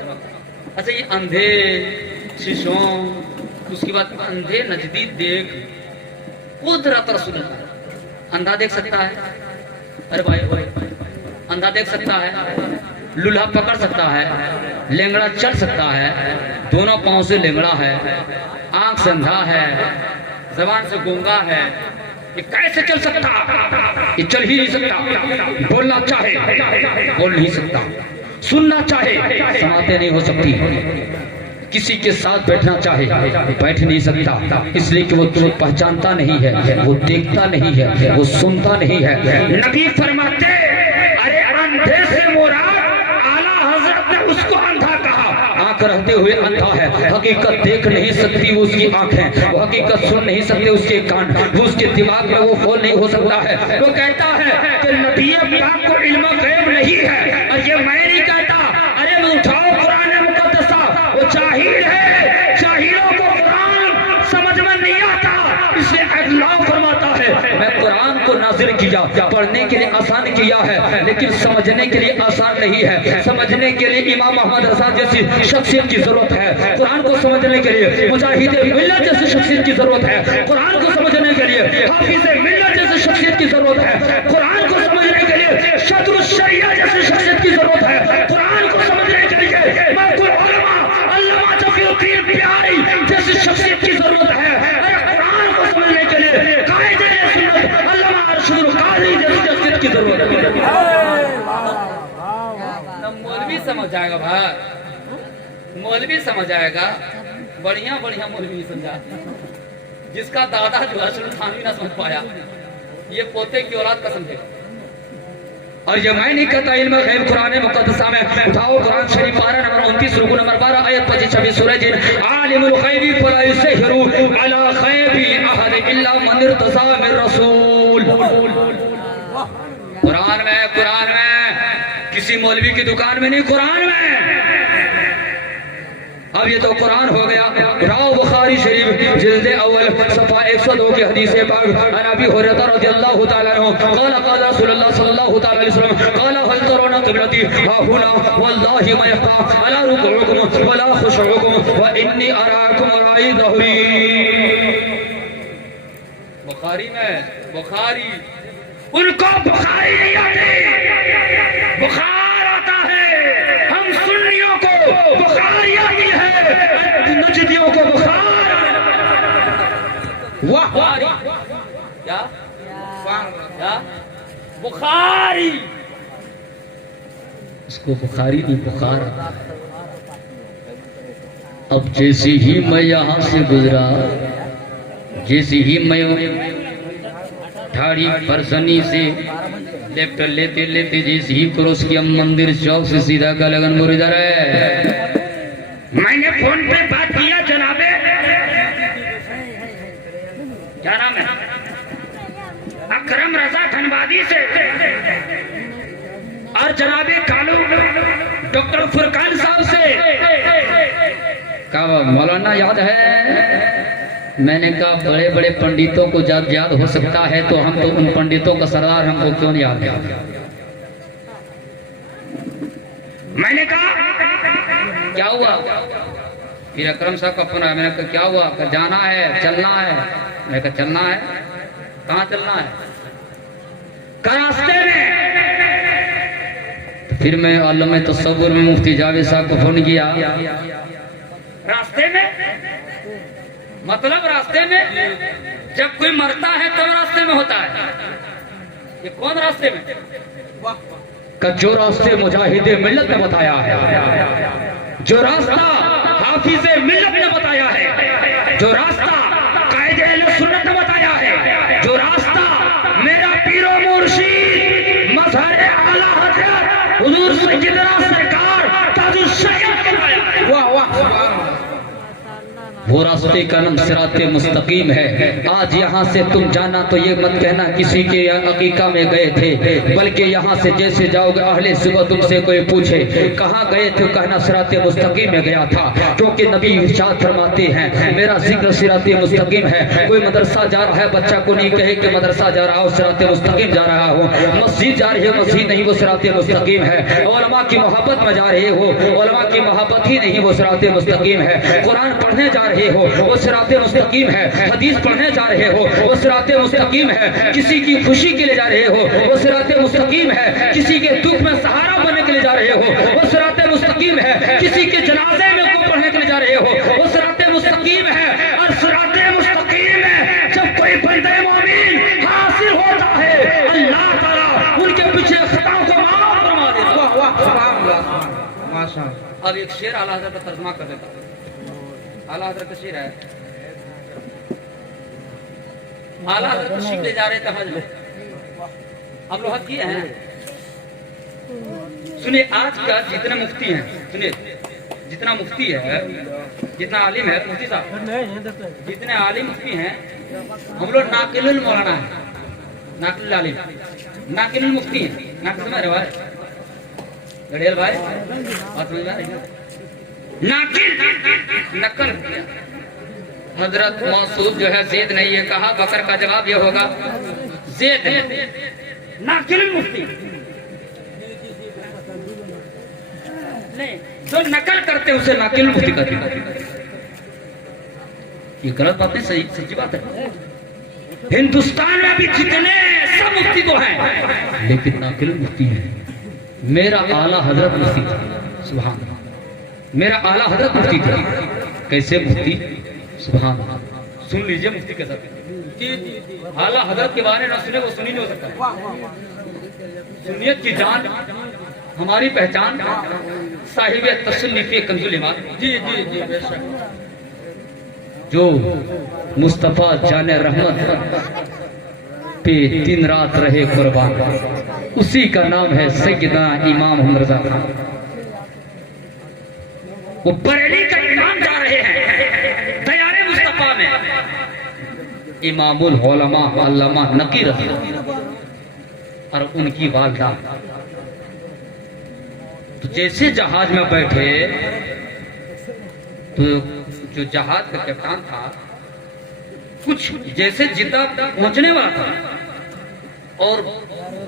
अच्छा ये अंधे शीशों, उसके बाद अंधे नजदीक देख, कुदरत रसूल अंधा देख सकता है? अरे भाई अंधा देख सकता है, लूल्हा पकड़ सकता है, लेंगड़ा चल सकता है, दोनों पांव से लेंगड़ा है, आंख से अंधा है, जबान से गूंगा है, ये कैसे चल सकता? ये चल ही नहीं सकता। बोलना चाहे बोल नहीं सकता, सुनना चाहे समाते नहीं हो सकती, किसी के साथ बैठना चाहे बैठ नहीं सकता, इसलिए कि वो तुम्हें पहचानता नहीं है, वो देखता नहीं है, वो सुनता नहीं है। नबी फरमाते अरे अंधे से मुराद आला हजरत ने उसको अंधा कहा। आंख रहते हुए अंधा है, हकीकत देख नहीं सकती वो उसकी आंखें, वो हकीकत सुन नहीं सकते उसके कान, वो उसके दिमाग में वो खोल नहीं हो सकता है। वो कहता है कि नबी पाक को इल्म गैब नहीं है, और ये मैं नहीं कहता। अरे मैं उठाओ कुरान मुकद्दसा, वो जाहिल है, जाहिलों को कुरान समझ में नहीं आता, इसलिए अल्लाह फरमाता है मैं कुरान को नाज़िल किया, पढ़ने के लिए आसान किया है, लेकिन समझने के लिए आसान नहीं है। समझने के लिए इमाम मोहम्मद रज़ा जैसी शख्सियत की जरूरत है, कुरान को समझने के लिए मुजाहिद मिल्लत जैसी शख्सियत की जरूरत है, कुरान को समझने के लिए हाफिज मिल्लत जैसी शख्सियत की जरूरत है, कुरान को समझने के लिए शतरुल शरिया जैसी शख्सियत की जरूरत है, कुरान को समझने के लिए मौकुल उलमा अल्लामा तकीउद्दीन प्यारी जैसी शख्सियत की जरूरत है। कुरान को समझने के लिए कायदे सुन्नत अल्लामा अरशदुल कादी जैसी शख्सियत की जरूरत है। मौलवी समझ जाएगा भाई, मौलवी समझ आएगा, बढ़िया बढ़िया मौलवी समझा। जिसका दादा जो अरशदुल थानवी ना समझ पाया, ये पोते की औलाद का समझे। और ये मैं नहीं कहता, इल्म गैब कुरान मुकद्दसा में उठाओ कुरान शरीफ पारा नंबर 29 रुकू नंबर 12 आयत 25-26 सूरह जिन आलिमुल गैबी फला युज़हिरु अला गैबी अहद इल्ला मन इर्तज़ा मिर रसूल। कुरान में किसी मौलवी की दुकान में नहीं, कुरान में। अब ये तो कुरान हो गया। राव बुखारी शरीफ जिल्द अव्वल सफा 102 की हदीस पाक नबी हुरैरा रज़ियल्लाहु तआला अन्हु क़ाला क़ाला रसूलुल्लाह सल्लल्लाहु तआला अलैहि वसल्लम क़ाला हल तरुना क़िबलती हा हुना वल्लाहि मा यख्फा अला रुकुउकुम वला खुशुउकुम व इन्नी अराकुम राई ज़हरी। बुखारी में, बुखारी उनको बुखारी नहीं आती, बुखार आता है। हम सुन्नियों को बुखारी आती है, नजदियों को बुखार। वाह क्या क्या बुखारी, उसको बुखारी नहीं बुखार आता है। अब जैसे ही मैं यहाँ से गुजरा, जैसे ही मैं ठाड़ी परसनी से लेफ्ट लेते लेते जैसे ही क्रॉस किया मंदिर चौक से सीधा का लगन मुरीदर है। मैंने फोन पे बात किया जनाबे, क्या नाम है, अकरम रजा धनबादी से, और जनाबे कालू डॉक्टर फुरकान साहब से। कहा मौलाना याद है? मैंने कहा बड़े बड़े पंडितों को जब याद हो सकता है तो हम तो उन पंडितों का सरदार हमको क्यों नहीं याद है? मैंने कहा क्या हुआ? फिर अकरम साहब का फोन आया। मैंने कहा क्या हुआ? कहा जाना है, चलना है। मैंने कहा चलना है, कहाँ चलना है? कहा रास्ते में। तो फिर मैं आलम तसव्वुर में मुफ्ती जावेद साहब को फोन किया। रास्ते में मतलब रास्ते में, जब कोई मरता है तब रास्ते में होता है। ये कौन रास्ते में? का जो रास्ते मुजाहिदे मिल्लत ने बताया है, जो रास्ता हाफिजे मिल्लत ने बताया है, जो रास्ता कायदे अहले सुन्नत ने बताया है, जो रास्ता मेरा पीरो मुर्शिद मज़हर आला हज़रत हुजूर सैयदना सरकार ताजुल शरीयत ने बताया है। वाह वाह, वो रास्ते का नाम सिराते मुस्तकीम है। आज यहाँ से तुम जाना तो ये मत कहना किसी के अकीका में गए थे, बल्कि यहाँ से जैसे जाओगे अहले सुबह तुमसे कोई पूछे कहाँ गए थे, कहना सिराते मुस्तकीम में गया था, क्योंकि नबी इरशाद फरमाते हैं मेरा जिक्र सिराते मुस्तकीम है। कोई मदरसा जा रहा है, बच्चा को नहीं कहे कि मदरसा जा रहा हो, सिराते मुस्तकीम जा रहा हो। मस्जिद जा रही है, मस्जिद नहीं, वो सिराते मुस्तकीम है। उलमा की मोहब्बत में जा रहे हो, उलमा की मोहब्बत ही नहीं, वो सिराते मुस्तकीम है। कुरान पढ़ने जा रहे हो, वो सिराते मुस्तकीम है। हदीस पढ़ने जा रहे हो, वो सिराते मुस्तकीम है। किसी की खुशी के लिए जा रहे हो, वो सिराते मुस्तकीम है। किसी के दुख में सहारा बनने के लिए जा रहे हो, वो सिराते मुस्तकीम है। किसी के जनाजे में को पढ़ने के लिए जा रहे हो, वो सिराते मुस्तकीम है। और सिराते मुस्तकीम है जब कोई बंदे मोमिन हासिल होता है, अल्लाह ताला उनके पीछे खताओं को माफ फरमा देता है। वाह वाह, सुभान अल्लाह, माशाअल्लाह। अब एक शेर आला हज़रत का तर्जुमा कर देता हूं। आला हज़रत तशरीफ है, आला हज़रत तशरीफ ले जा रहे थे हज में। आप लोग हज किए हैं? सुनिए, आज का जितने मुफ्ती हैं, सुनिए जितना मुफ्ती है, जितना आलिम है, मुफ्ती साहब जितने आलिम मुफ्ती हैं, हम लोग नाकिलुल मौलाना है, नाकिलुल आलिम, नाकिलुल मुफ्ती है। नाकिल समझ रहे भाई, गड़ेल भाई बात समझ रहे हैं? नाकिल नकल। हजरत मौसूफ जो है ज़ेद नहीं, ये कहा बकर का जवाब ये होगा ज़ेद है। नाकिल मुफ्ती नहीं, जो नकल करते उसे नाकिल मुफ्ती कहते हैं। ये गलत बात नहीं, सही सच्ची बात है। हिंदुस्तान में भी जितने सब मुफ्ती तो हैं, लेकिन नाकिल मुफ्ती है। मेरा आला हजरत मुफ्ती था, सुभान अल्लाह, मेरा आला हजरत मुफ्ती थे। कैसे मुफ्ती? सुभान अल्लाह, सुन लीजिए मुफ्ती के साथ। आला हजरत के बारे में ना सुने वो सुनी नहीं हो सकता। सुन्नियत की जान, हमारी पहचान, साहिब तसन्निफ कंजुल ईमान। जी जी जी, बेशक। जो मुस्तफा जाने रहमत पे दिन रात रहे कुर्बान, उसी का नाम है सैयदना इमाम हमद रजा खान। वो बरेली का इमाम जा रहे हैं तैयारे मुस्तफा में। इमामुल उलमा अल्लामा नकीर और उनकी वालदा तो जैसे जहाज में बैठे तो जो जहाज का कप्तान था कुछ जैसे जिद्दा पहुंचने वाला था और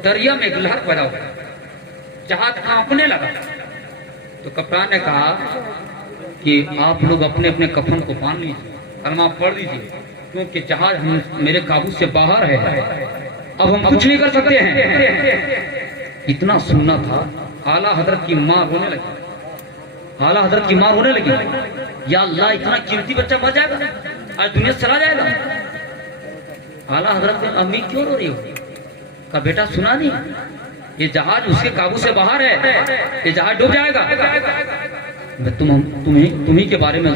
दरिया में एक लहर पैदा हुआ, जहाज कांपने लगा। तो कप्तान ने कहा कि आप लोग अपने अपने कफन को बांध लीजिए, कलमा पढ़ लीजिए, क्योंकि जहाज मेरे काबू से बाहर है, अब हम कुछ नहीं कर सकते हैं। इतना सुनना था, आला हजरत की मां रोने लगी। आला हजरत की मां रोने लगी, या अल्लाह इतना कीमती बच्चा बच जाएगा, आज दुनिया से चला जाएगा। आला हजरत ने अम्मी क्यों रो रही हो? का बेटा सुना नहीं, ये जहाज उसके काबू से बाहर है, ये जहाज डूब जाएगा। तुम्ही के बारे में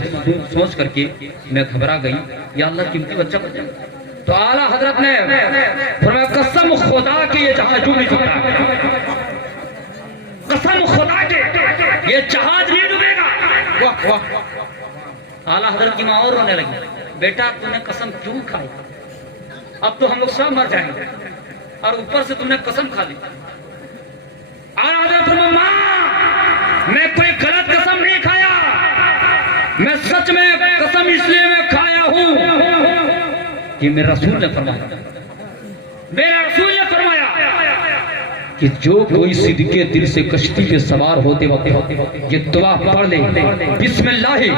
सोच करके मैं घबरा गई, या अल्लाह कीमती बच्चा बच जाएगा। तो आला हजरत ने फरमाया कसम खुदा के ये जहाज डूब नहीं सकता, कसम खुदा के ये जहाज नहीं डूबेगा। वाह वाह। आला हजरत की माँ और रोने लगी, बेटा तुमने कसम क्यों खाई? अब तो हम लोग सब मर जाएंगे और ऊपर से तुमने कसम खा ली। आला हजरत माँ, मैं कोई गलत कसम नहीं खाया, मैं सच में कसम इसलिए मैं खाया हूँ कि मेरे रसूल ने फरमाया, मेरे रसूल ने फरमाया कि जो कोई सिद्दीक़े दिल से कश्ती पे सवार होते वक्त ये दुआ पढ़ ले, बिस्मिल्लाहि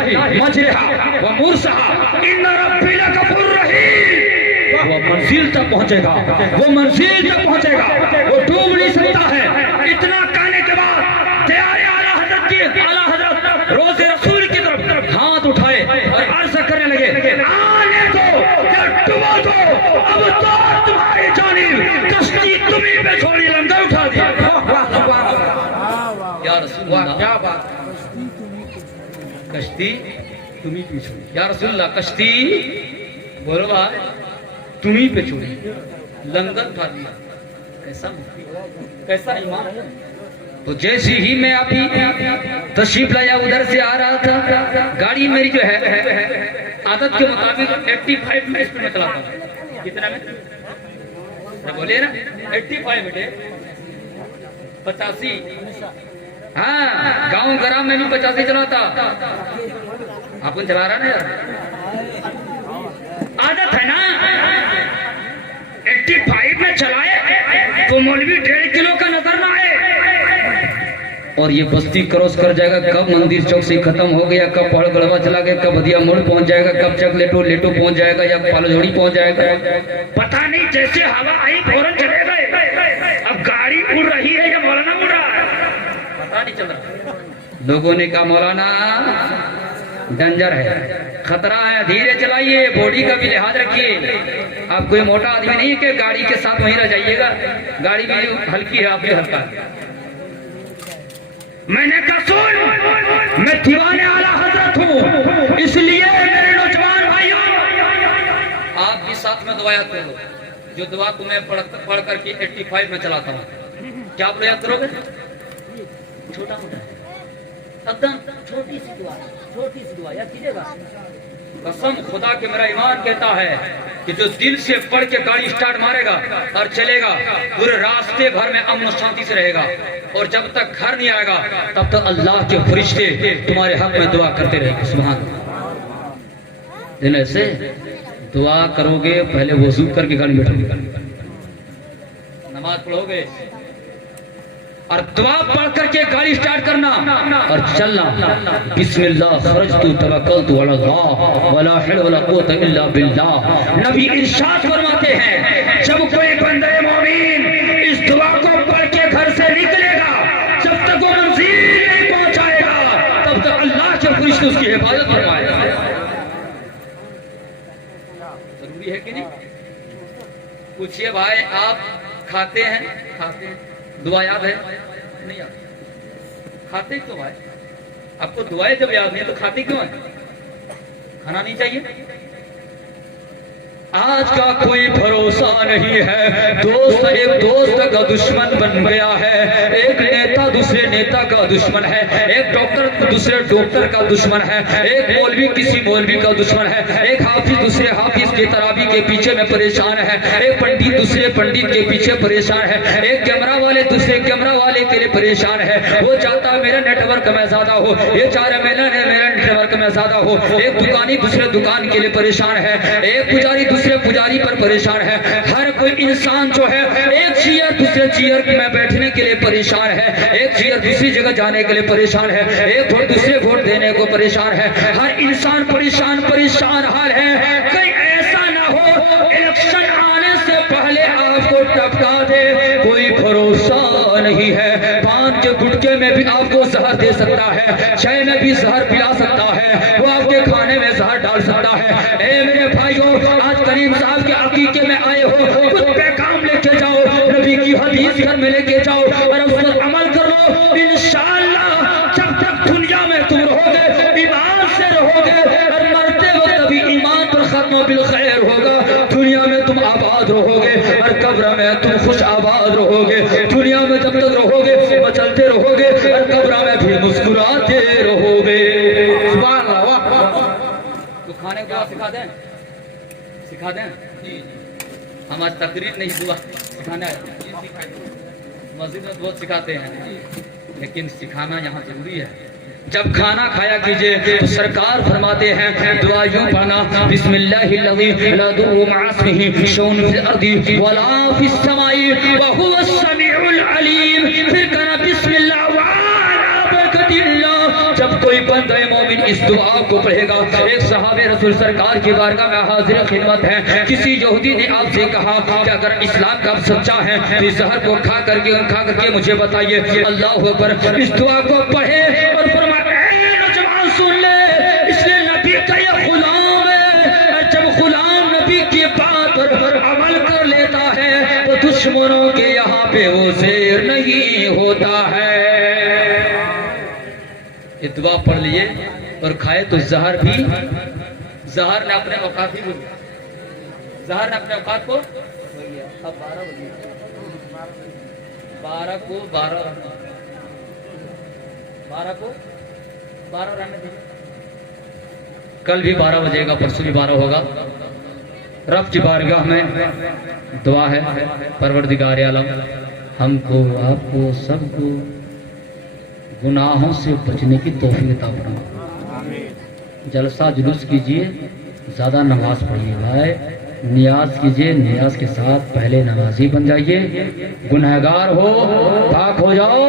मजरिहा व मुरसाहा इन्ना रब्बी लगफूर रहीम, वो मंजिल तक पहुंचेगा, वो मंजिल तक पहुंचेगा, वो डूब नहीं सकता है। इतना कहने के बाद तैयार आला हजरत की, आला हजरत रोज़े रसूल की तरफ हाथ उठाए और अर्ज़ करने लगे, आने दो या डुबो दो, अब तो तुम्हारी जानिब कश्ती तुम्हीं पे छोड़ी, लंगर उठा दिया। या रसूल अल्लाह, क्या बात, कश्ती तुम्हीं पे छोड़ी, या रसूल अल्लाह कश्ती बोलो भाई तुम्हीं पे छोड़ी, लंगर उठा दिया। कैसा कैसा ईमान। तो जैसे ही मैं अभी तशरीफ लाया उधर से आ रहा था, गाड़ी मेरी जो है आदत के मुताबिक 85 में स्पीड में चलाता हूँ। कितना में बोले ना 85 बेटे 85। हाँ गांव ग्राम में भी 85 चलाता, अपन चला रहा ना यार, आदत है ना। 85 में चलाए तो मौलवी 1.5 किलो का नजर ना आए, और ये बस्ती क्रॉस कर जाएगा, कब मंदिर चौक से खत्म हो गया, कब पहाड़ गढ़वा चला गया, कब हदिया मोड़ पहुंच जाएगा, कब चक लेटो पहुंच जाएगा या पालोझोड़ी पहुंच जाएगा, पता नहीं। जैसे हवा आई फौरन चले गए। अब गाड़ी उड़ रही है या मौलाना उड़ रहा है, पता नहीं चल रहा। लोगों ने कहा मौलाना डेंजर है, खतरा है, धीरे चलाइए, बॉडी का भी लिहाज रखिए। आप कोई मोटा आदमी नहीं है कि गाड़ी के साथ वहीं रह जाइएगा, गाड़ी भी हल्की है, आप भी हल्का है। मैंने कहा सुन, मैं दीवाने आला हजरत हूँ, इसलिए मेरे नौजवान भाइयों आप भी साथ में दुआ याद करो, जो दुआ तुम्हें पढ़ करके 85 में चलाता हूँ। क्या आप याद करोगे? छोटा मोटा एकदम छोटी सी दुआ याद कीजिएगा। कसम खुदा के मेरा ईमान कहता है कि जो दिल से पढ़ के गाड़ी स्टार्ट मारेगा और चलेगा, पूरे रास्ते भर में अमन शांति से रहेगा, और जब तक घर नहीं आएगा तब तक अल्लाह के फरिश्ते तुम्हारे हक में दुआ करते रहेंगे। सुभान अल्लाह। ऐसे दुआ करोगे, पहले वजू करके गाड़ी बैठोगे, नमाज पढ़ोगे और दुआ पढ़ करके गाड़ी स्टार्ट करना और चलना। बिस्मिल्लाह फरजतु तवक्कलतु अल्लाह वला हौला वला कुव्वता इल्ला बिल्लाह। नबी इरशाद फरमाते हैं, जब कोई बंदे मोमिन इस दुआ को पढ़ के घर से निकलेगा, जब तक वो मंजिल नहीं पहुंचाएगा तब तक अल्लाह के फरिश्ते उसकी हिफाजत फरमाएगा। जरूरी है कि नहीं? पूछिए भाई, आप खाते हैं दुआ याद है? नहीं याद। खाते क्यों भाई? आपको दुआएं जब याद नहीं तो खाते क्यों है? खाना नहीं चाहिए? आज का कोई भरोसा नहीं है, दोस्त एक दोस्त का दुश्मन बन गया है, एक नेता दूसरे नेता का दुश्मन है, एक डॉक्टर दूसरे डॉक्टर का दुश्मन है, एक मौलवी किसी मौलवी का दुश्मन है, एक हाफिज दूसरे हाफिज के तरावी के पीछे में परेशान है, एक पंडित दूसरे पंडित के पीछे परेशान है, एक कैमरा वाले दूसरे कैमरा वाले के लिए परेशान है। वो चाहता है मेरा नेटवर्क में ज्यादा हो, ये चाह रहा मेरा नेटवर्क में ज्यादा हो। एक दुकानी दूसरे दुकान के लिए परेशान है, एक पुजारी दूसरे पुजारी पर परेशान है। हर कोई इंसान जो है एक चेयर दूसरे चेयर में बैठने के लिए परेशान है, एक चेयर दूसरी जगह जाने के लिए परेशान है, एक वोट दूसरे वोट देने को परेशान है। हर इंसान परेशान परेशान हाल है। कहीं ऐसा ना हो इलेक्शन आने से पहले आपको टपका दे, कोई भरोसा नहीं है। पान के गुटके में भी आपको जहर दे सकता है, चाय में भी जहर पिला सकता है, वो आपके खाने में जहर डाल सकता है। ए मेरे भाइयों, आज करीम साहब के अकीके में आए हो, कुछ पैगाम लेके जाओ, नबी की हदीस घर में लेके जाओ और उस पर अमल कर लो। इंशाअल्लाह जब तक दुनिया में तुम रहोगे ईमान से रहोगे और मरते वक्त तभी ईमान पर खत्म बिल खैर होगा। दुनिया में तुम आबाद रहोगे और कब्र में तुम खुश आबाद रहोगे। दुनिया में जब तक रहोगे मचलते रहोगे और कब्र में भी मुस्कुराते रहोगे। सुभान अल्लाह। तो खाने को सिखा दें, सिखा दें। हम आज तकरीर नहीं दुआ सिखाना है, मस्जिद में बहुत सिखाते हैं, लेकिन सिखाना यहाँ जरूरी है। जब खाना खाया कीजिए तो सरकार फरमाते हैं दुआ यूं पढ़ना, बिस्मिल्लाहिल्लज़ी ला यदुर्रु मअ इस्मिही शैउन फिल अर्दी वला फिस समाई व हुवस समीउल अलीम। फिर कहना बिस्मिल्लाह व अला बरकतिल्लाह। जब कोई बंदा मोमिन इस दुआ को पढ़ेगा, एक सहाबे रसूल सरकार की बारगाह में हाजिर खिदमत है, किसी यहूदी ने आपसे कहा कि अगर इस्लाम का सच्चा है तो इस जहर को खा करके मुझे बताइए। अल्लाह अकबर। इस दुआ को पढ़े और सुन ले, इसलिए नबी का ये गुलाम है। जब गुलाम नबी की बात पर अमल कर लेता है तो दुश्मनों के यहाँ पे वो शेर नहीं होता है। ये दुआ पढ़ लिए और खाए तो जहर भी, जहर ने अपने औकात ही बोल, जहर ने अपने औकात को अब 12 बजे 12 को 12 रहने दीजिए। कल भी 12 बजेगा, परसों भी 12 होगा। रब की बारगाह में दुआ है, परवरदिगार आलम हमको आपको सबको गुनाहों से बचने की तौफीक अता फरमाए। जलसा जुलूस कीजिए, ज़्यादा नमाज पढ़िए भाई, नियाज कीजिए, नियाज के साथ पहले नमाजी बन जाइए। गुनहगार हो पाक हो जाओ,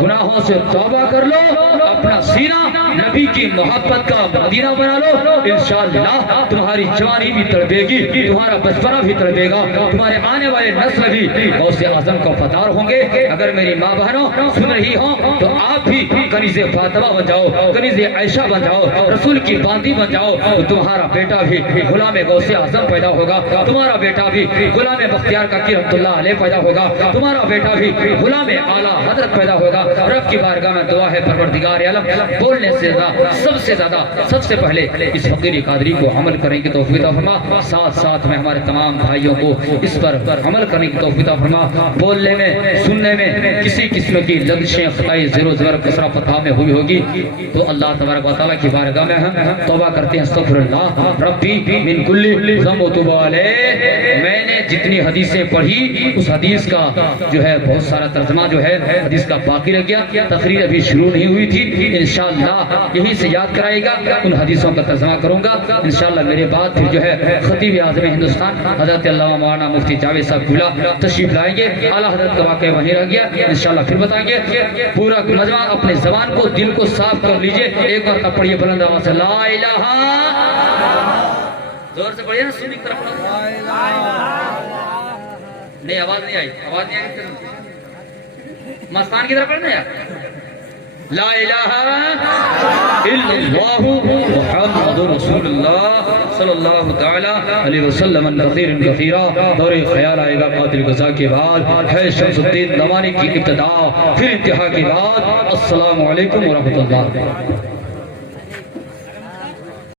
गुनाहों से तौबा कर लो, अपना सीना नबी की मोहब्बत का मदीना बना लो। इंशाअल्लाह तुम्हारी जवानी भी तड़पेगी, तुम्हारा बचपना भी तड़पेगा, तुम्हारे आने वाले नस्ल भी गौसे आजम को फतार होंगे। अगर मेरी माँ बहनों सुन रही हो तो आप भी कनीज़े फातिमा बन जाओ, कनीज़े आयशा बन जाओ, रसूल की बांदी बन जाओ, तो तुम्हारा बेटा भी गुलाम गौसे आजम पैदा होगा, तुम्हारा बेटा भी गुलाम बख्तियार काकी रहमतुल्लाह अलैह पैदा होगा, तुम्हारा बेटा भी गुलाम आला हजरत पैदा होगा। रब की बारगाह में दुआ है परवरदिगार आलम बोलने से सबसे ज्यादा सबसे पहले इस फकीरी कादरी को अमल करने की तौफीक अता फरमा, साथ साथ में हमारे तमाम भाइयों को इस पर अमल करने की तौफीक अता फरमा। बोलने में सुनने में किसी किस्म की लग़ज़ें ख़ताएं ज़ेरो ज़बर कसरा फतहा में हुई होगी तो अल्लाह तबारक व तआला की बारगाह में हम तौबा करते हैं। अस्तग़फिरुल्लाह रब्बी मिन कुल्ली ज़म्ब तूब अलैह। मैंने जितनी हदीसें पढ़ी उस हदीस का जो है बहुत सारा तर्जमा जो है हदीस का बाकी रह गया, तकरीर अभी शुरू नहीं हुई थी। इंशाअल्लाह यही से याद कराएगा, उन हदीसों का तर्जमा करूंगा इंशाअल्लाह। मेरे बाद फिर जो है खतीब आज़म हिंदुस्तान हज़रत अल्लामा मौलाना मुफ्ती जावेद साहब खुला तशरीफ लाएंगे। आला हज़रत का वाक़या वहीं रह गया, इंशाअल्लाह फिर बताएंगे। पूरा मजमा अपने ज़बान को दिल को साफ कर लीजिए। एक बार तब पढ़िए बुलंद आवाज़ से ला इलाहा, जोर से पढ़िए ना, सुनी तरफ नहीं, आवाज नहीं आई, आवाज नहीं आई, मस्तान की तरफ पढ़ना यार। ला इलाहा इल्लल्लाहु मुहम्मदुर रसूलुल्लाह सल्लल्लाहु तआला अलैहि वसल्लम कसीरन कसीरा। दौरे ख्याल आएगा कातिल गज़ा के बाद है शम्सुद्दीन नवानी की इब्तिदा, फिर इंतहा के बाद। अस्सलामु अलैकुम व रहमतुल्लाह।